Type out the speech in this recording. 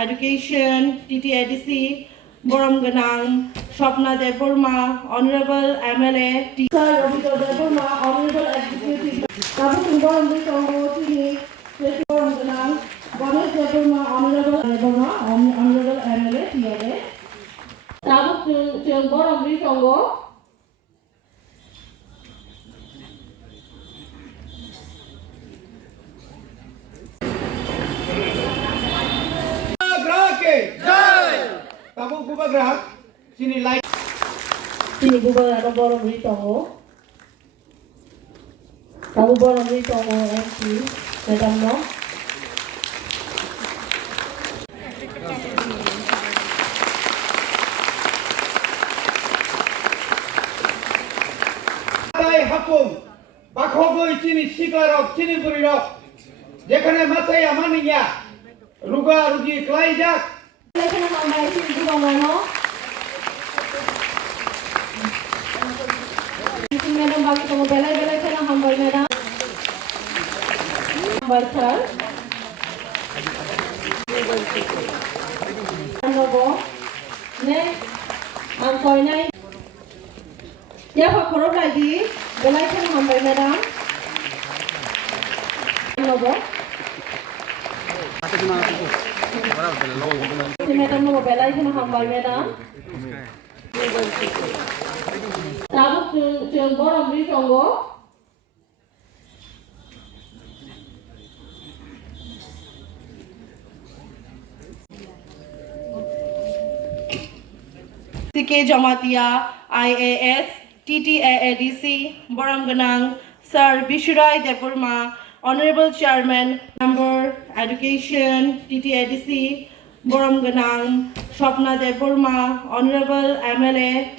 Education, TTADC, Borom Ganang, Shopna Deburma, Honorable MLA, Sir Robito Deburma, Honorable Executive, Kabukin Borom Bitongo, Tini, Borom Ganang, Ganesh Deburma, Honorable MLA, TLA, Kabukin Borom Bitongo, Kamu Bubagra, sini like. Sini Bubagra Borom Bitongo. Kamu Borom Bitongo MC, Madam No. Hai Hapung, Bakhogo sini Siklarok, sini Burirok. Jekhane matai amaninya, ruga rugi Khwlaikha. Khwlaikha nambai sini Bukhuksongno. Sini Madam bagi kamu belai kena hambai Madam. Hambai Sir. Nobo, ne, angkoi nai. Ya Pak Korok lagi, belai kena hambai Madam. Nobo. Si Madam Nobo belai kena hambai Madam. Tabuk jeung Borom Bitongo. CK Jamatia, IAS, TTAADC, Borom Ganang, Sir Bishurai Deburma, Honorable Chairman, Member, Education, TTADC, Borom Ganang, Shopna Deburma, Honorable MLA,